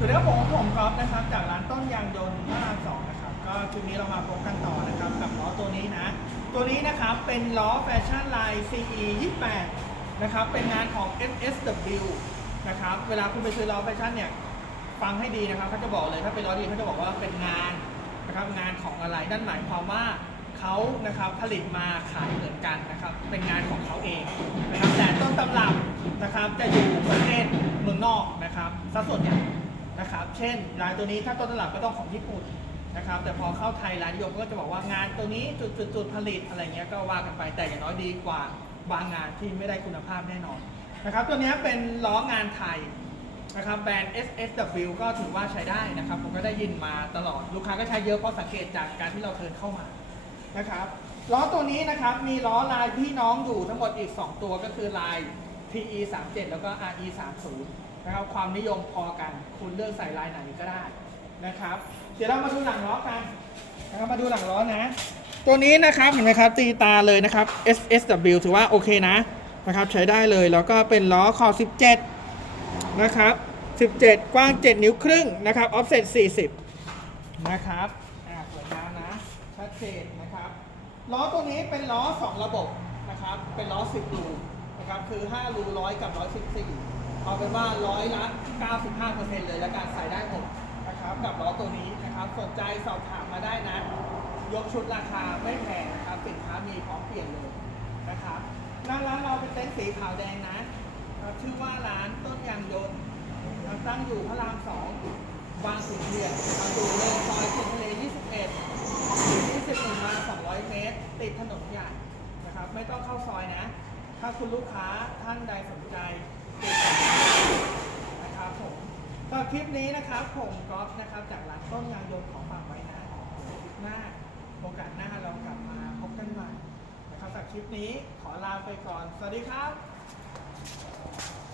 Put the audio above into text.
สวัสดีครับผมผมก๊อฟนะครับจากร้านต้นยางยนต์พระรามสองนะครับก็ชุดนี้เรามาพบกันต่อนะครับกับล้อตัวนี้นะ ตัวนี้นะครับเป็นล้อแฟชั่นไลน์ CE 28นะครับเป็นงานของ FSW นะครับเวลาคุณไปซื้อล้อแฟชั่นเนี่ยฟังให้ดีนะครับเขาจะบอกเลยถ้าเป็นล้อดีเขาจะบอกว่าเป็นงานนะครับงานของอะไรนั่นหมายความว่าเขานะครับผลิตมาขายเหมือนกันนะครับเป็นงานของเขาเองนะครับแต่ต้นตำรับนะครับจะอยู่ประเทศเมืองนอกนะครับซะส่วนใหญ่ นะครับ เช่นร้ายตัวนี้ถ้าต้นตลาดก็ต้องของญี่ปุ่นนะครับ แต่พอเข้าไทยร้านิยมก็จะบอกว่างานตัวนี้จุดจุดจุดผลิตอะไรเงี้ยก็ว่ากันไปแต่อย่างน้อยดีกว่าบางงานที่ไม่ได้คุณภาพแน่นอนนะครับ ตัวนี้เป็นล้องานไทยนะครับแบรนด์ SSW ก็ถือว่าใช้ได้นะครับ ผมก็ได้ยินมาตลอดลูกค้าก็ใช้เยอะเพราะสังเกตจากการที่เราเทินเข้ามานะครับล้อตัวนี้นะครับมีล้อลายพี่น้องอยู่ทั้งหมดอีก 2 ตัวก็คือลาย PE 3 7แล้วก็ RE 3 0 นะครับความนิยมพอกัน คุณเลือกใส่ลายไหนก็ได้นะครับ เดี๋ยวเรามาดูหลังล้อกันนะครับมาดูหลังล้อนะ ตัวนี้นะครับเห็นไหมครับตีตาเลยนะครับ SSW ถือว่าโอเคนะนะครับใช้ได้เลยแล้วก็เป็นล้อขอบ17 นะครับ 17 กว้าง 7 นิ้วครึ่งนะครับ offset 40 นะครับอ่าสวยงามนะชัดเจนนะครับล้อตัวนี้เป็นล้อ 2 ระบบนะครับเป็นล้อ 10 รูนะครับคือ 5 รูร้อยกับ114 เอาเป็นว่าร้อยละ95%เลยแล้วการใส่ได้หมดนะครับกับล้อตัวนี้นะครับสนใจสอบถามมาได้นะ ยกชุดราคาไม่แพงนะครับสินค้ามีพร้อมเปลี่ยนเลยนะครับหน้าร้านเราเป็นเต็นท์สีขาวแดงนะชื่อว่าร้านต้นยางยนต์ตั้งอยู่พระรามสองบางขุนเทียนมาดูเลยซอยเทียนทะเล 21 21มา200 เมตร ติดถนนใหญ่นะครับ ไม่ต้องเข้าซอยนะ ถ้าคุณลูกค้าท่านใดสนใจติดต่อมานะครับผมับคลิปนี้นะครับ ผมก๊อฟนะครับ จากร้านต้นยางยนต์ของฝากไว้นะคลิปหน้าโอกาสหน้าเรากลับมาพบกันใหม่นะครับจากคลิปนี้ขอลาไปก่อน สวัสดีครับ